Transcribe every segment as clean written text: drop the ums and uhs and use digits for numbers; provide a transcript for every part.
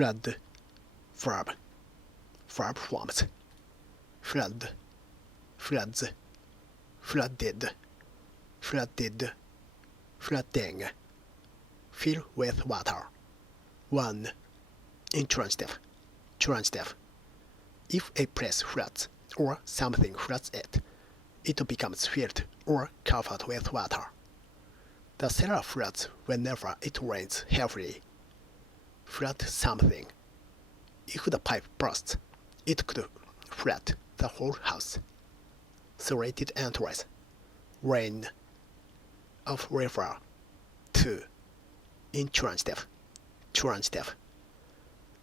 flood, verb, verb forms, flood, floods, flooded, flooded, flooding, fill with water. 1. Intransitive, transitive. If a place floods or something floods it, it becomes filled or covered with water. The cellar floods whenever it rains heavily. Flood something. If the pipe bursts, it could flood the whole house. Serrated entries. Rain. Of river. 2. Intransitive, transitive.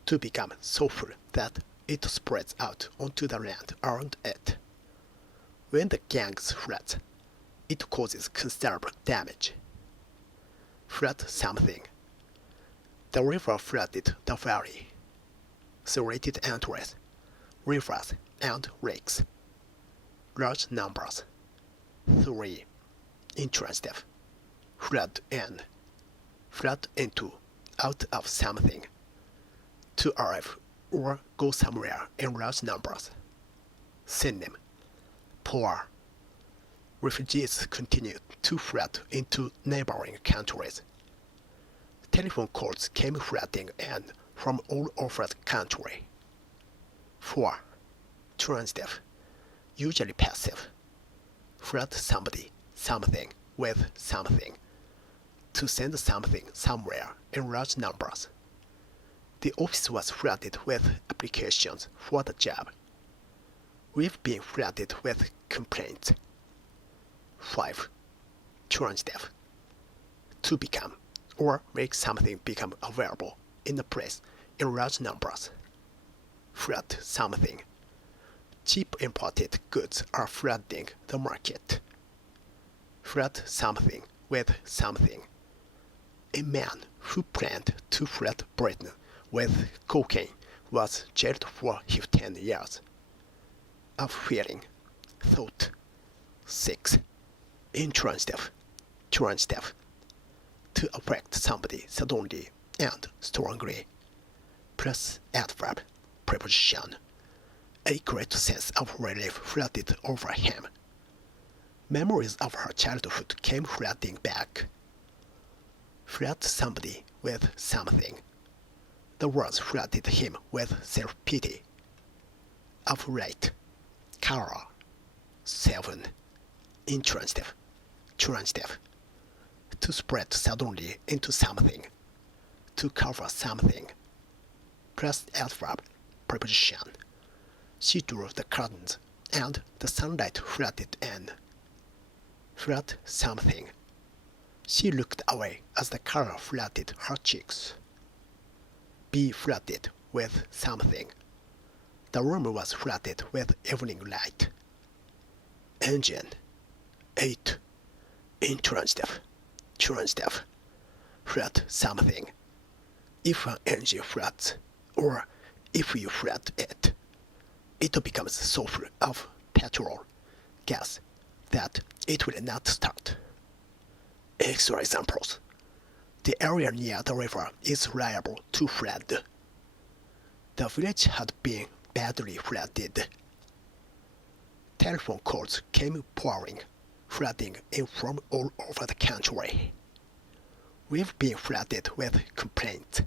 To become so full that it spreads out onto the land around it. When the gangs floods, it causes considerable damage. Flood something. The river flooded the valley. Serrated entries, rivers and lakes. Large numbers. 3. Intransitive. Flood in. Flood into, out of something. To arrive or go somewhere in large numbers. Synonym. Poor. Refugees continue to flood into neighboring countries. Telephone calls came flooding in from all over the country. 4. Transitive, usually passive. Flood somebody, something with something. To send something somewhere in large numbers. The office was flooded with applications for the job. We've been flooded with complaints. 5. Transitive. To become, or make something become available in a place in large numbers. Flood something. Cheap imported goods are flooding the market. Flood something with something. A man who planned to flood Britain with cocaine was jailed for 15 years. Of feeling, thought. 6. Intransitive, transitive. To affect somebody suddenly and strongly. Plus adverb, preposition. A great sense of relief flooded over him. Memories of her childhood came flooding back. Flood somebody with something. The words flooded him with self-pity. Of late, color. 7. Intransitive, transitive. To spread suddenly into something. To cover something. Plus adverb, preposition. She drew the curtains, and the sunlight flooded in. Flood something. She looked away as the color flooded her cheeks. Be flooded with something. The room was flooded with evening light. Engine. 8. Intransitive, transitive. Flood something. If an engine floods, or if you flood it, it becomes so full of petrol, gas, that it will not start. Extra examples. The area near the river is liable to flood. The village had been badly flooded. Telephone calls came pouring, flooding in from all over the country. We've been flooded with complaints.